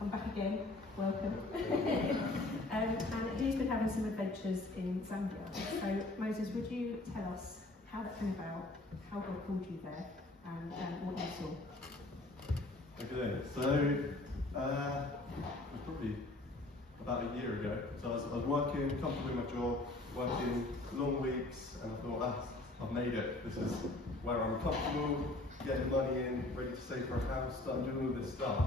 I'm back again. Welcome. And he's been having some adventures in Zambia. So Moses, would you tell us how that came about, how God called you there, and what you saw? Okay, so it was probably about a year ago. So I was working, comfortable in my job, working long weeks, and I thought, I've made it. This is where I'm comfortable, getting money in, ready to save for a house, start doing all this stuff.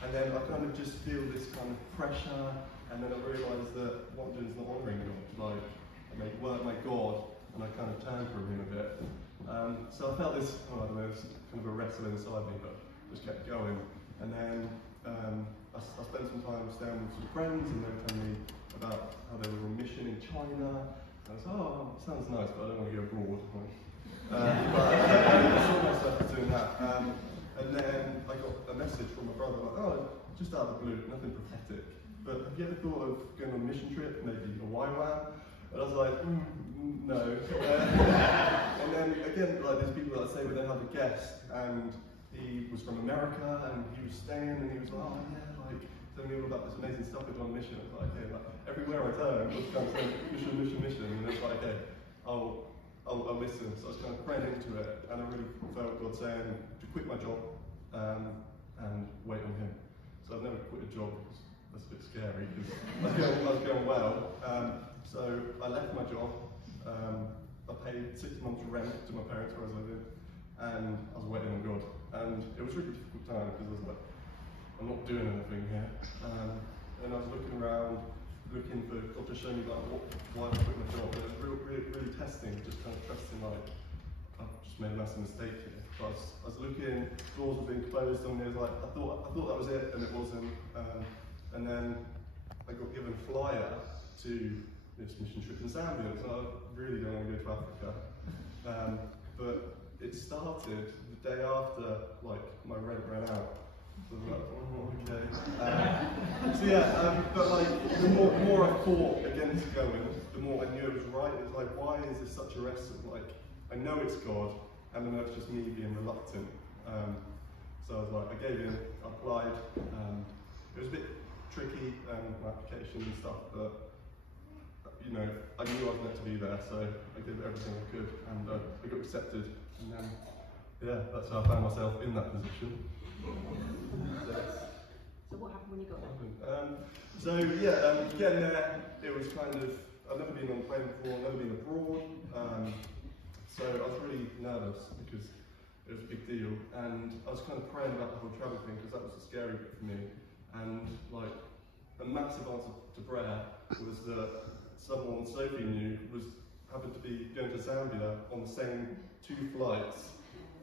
And then I kind of just feel this kind of pressure, and then I realised that what I'm doing is not honouring God. Like, I made work my God, and I kind of turned from Him a bit. So I felt this, I don't know, kind of a wrestle inside me, but just kept going. And then I spent some time staying with some friends, and they were telling me about how they were on mission in China. And I was like, oh, sounds nice, but I don't want to go abroad. But I saw myself doing that. And then I got a message from my brother, like, oh, just out of the blue, nothing prophetic. But have you ever thought of going on a mission trip, maybe a YWAM? And I was like, no. And then again, like there's people that say, well, they had a guest, and he was from America, and he was staying, and he was like, oh yeah, like telling me all about this amazing stuff we've done on mission. I was like, okay, like everywhere I turn, I was kind of saying mission, and it's like, okay, I'll listen. So I was kind of praying into it, and I really felt God saying to quit my job and wait on Him. So I've never quit a job because that's a bit scary because I was going well. So I left my job. I paid 6 months rent to my parents where I was living, and I was waiting on God. And it was a really difficult time because I was like, I'm not doing anything here. And I was looking around, looking for God to show me like why I quit my job. And it was really testing, just kind of trusting like I've just made a massive mistake here. But I was looking, doors were being closed on me. I was like, I thought that was it, and it wasn't. And then I got given a flyer to this mission trip in Zambia. So I really don't want to go to Africa. But it started the day after like my rent ran out. So I was like, oh, okay. So yeah, but like the more I fought against going, the more I knew it was right. It was like, why is this such a wrestle? Like, I know it's God, and then that's just me being reluctant. So I was like, I gave in, I applied. It was a bit tricky, my application and stuff, but you know, I knew I was meant to be there, so I did everything I could, and I got accepted. And then, yeah, that's how I found myself in that position. So what happened when you got there? So yeah, getting there, it was kind of, I've never been on a plane before, I've never been abroad, so I was really nervous because it was a big deal, and I was kind of praying about the whole travel thing because that was a scary bit for me, and like a massive answer to prayer was that someone Sophie knew happened to be going to Zambia on the same 2 flights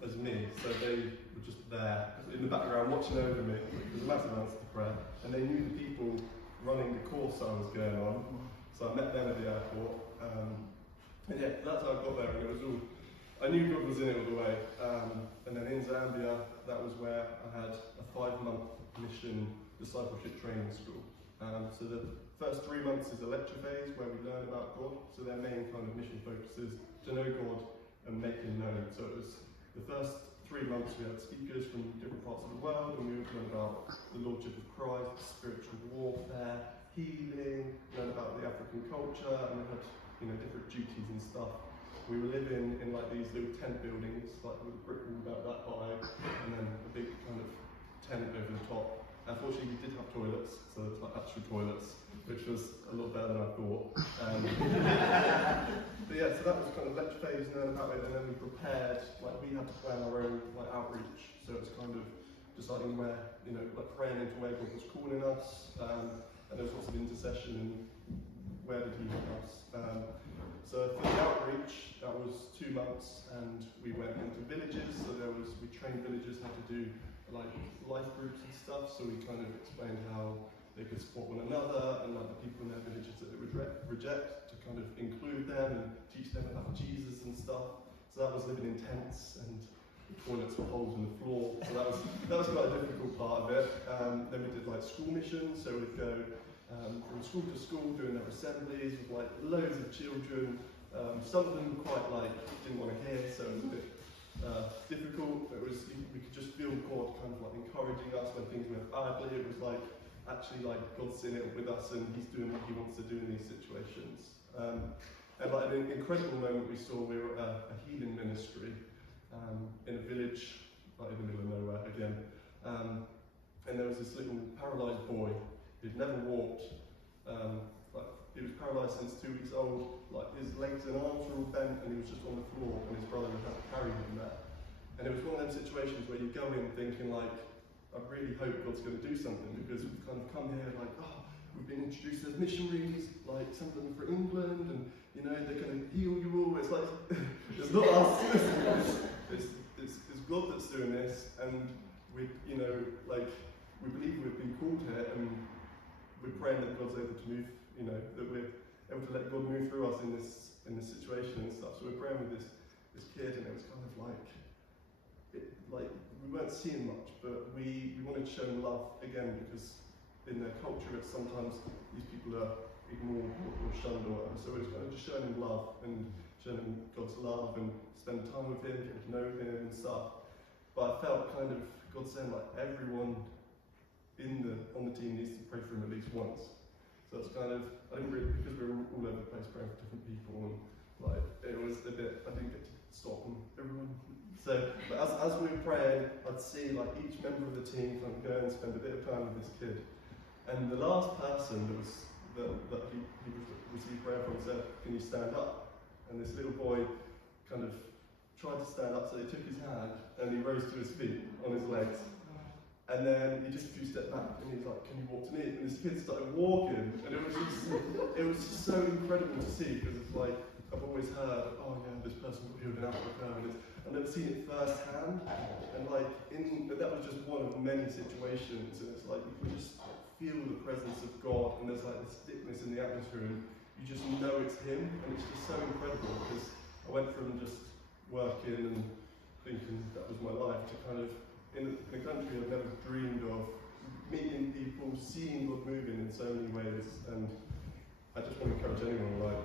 as me, so they were just there in the background watching over me. It was a massive answer to prayer, and they knew the people running the course I was going on, so I met them at the airport, and yeah, that's how I got there, and it was all, I knew God was in it all the way, and then in Zambia, that was where I had a 5-month mission discipleship training school. So the first 3 months is a lecture phase where we learn about God, so their main kind of mission focus is to know God and make Him known. So it was the first 3 months we had speakers from different parts of the world, and we would learn about the Lordship of Christ, spiritual warfare, healing, learn about the African culture, and we had different duties and stuff. We were living in like these little tent buildings, like with a brick wall about that high, and then a big kind of tent over the top. Unfortunately, we did have toilets, so it's like actual toilets, which was a lot better than I thought. But yeah, so that was kind of lecture phase, learn about it, and then we prepared, like we had to plan our own like outreach. So it was kind of deciding where, like praying into where God was calling us, and there was lots of intercession and where did He want us. So for the outreach, that was 2 months, and we went into villages. So we trained villagers how to do like life groups and stuff. So we kind of explained how they could support one another, and like the people in their villages that they would reject, to kind of include them and teach them about Jesus and stuff. So that was living in tents, and the toilets were holes in the floor. So that was quite a difficult part of it. Then we did like school missions. So we'd go from school to school doing their assemblies with like loads of children. Some of them were quite like didn't want to hear, so it was a bit difficult. It was, we could just feel God kind of like encouraging us when things went badly. It was like actually like God's in it with us and He's doing what He wants to do in these situations. And like an incredible moment we saw, we were at a healing ministry in a village, like in the middle of nowhere again. And there was this little paralysed boy who'd never walked. Like he was paralysed since 2 weeks old. Like his legs and arms were all bent, and he was just on the floor, and his brother had to carry him there. And it was one of those situations where you go in thinking like, I really hope God's going to do something, because we've kind of come here like, oh, we've been introduced as missionaries, like some of them for England, and you know they're going to heal you all. It's like it's not us. it's God that's doing this, and we, you know, like we believe we've been called here, and we're praying that God's able to move. You know, that we're able to let God move through us in this situation and stuff. So we're praying with this kid, and it was kind of like we weren't seeing much, but we wanted to show him love again, because in their culture it's sometimes these people are ignored or shunned or whatever. So it was kind of just showing him love and showing him God's love and spending time with him, getting to know him and stuff. But I felt kind of God saying like everyone on the team needs to pray for him at least once. So it's kind of, I didn't really, because we were all over the place praying for different people, and like it was a bit, I didn't get to stop everyone. So, but as we were praying, I'd see like each member of the team kind of go and spend a bit of time with this kid. And the last person that he received prayer from said, "Can you stand up?" And this little boy kind of tried to stand up, so he took his hand and he rose to his feet on his legs. And then he just a few steps back and he's like, "Can you walk to me?" And this kid started walking, and it was just so incredible to see, because it's like, I've always heard, oh yeah, this person got healed in Africa, and I've never seen it firsthand. And like, that was just one of many situations, and it's like, you can just feel the presence of God, and there's like this thickness in the atmosphere, and you just know it's Him, and it's just so incredible, because I went from just working and thinking that was my life to kind of, in a country I've never dreamed of, meeting people, seeing God moving in so many ways. And I just want to encourage anyone, like,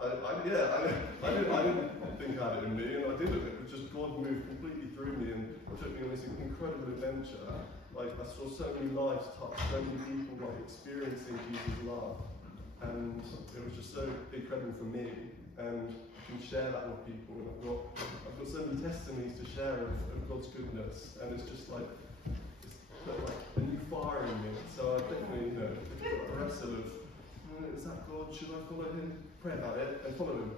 I didn't think I had it in me, and I didn't. It was just God moved completely through me and took me on this incredible adventure. Like, I saw so many lives touched, so many people like experiencing Jesus' love, and it was just so incredible for me. And I can share that with people, and I've got so many testimonies to share of God's goodness, and it's just like, it's put like a new fire in me. So I definitely, you know, wrestle of, is that God? Should I follow Him? Pray about it and follow Him.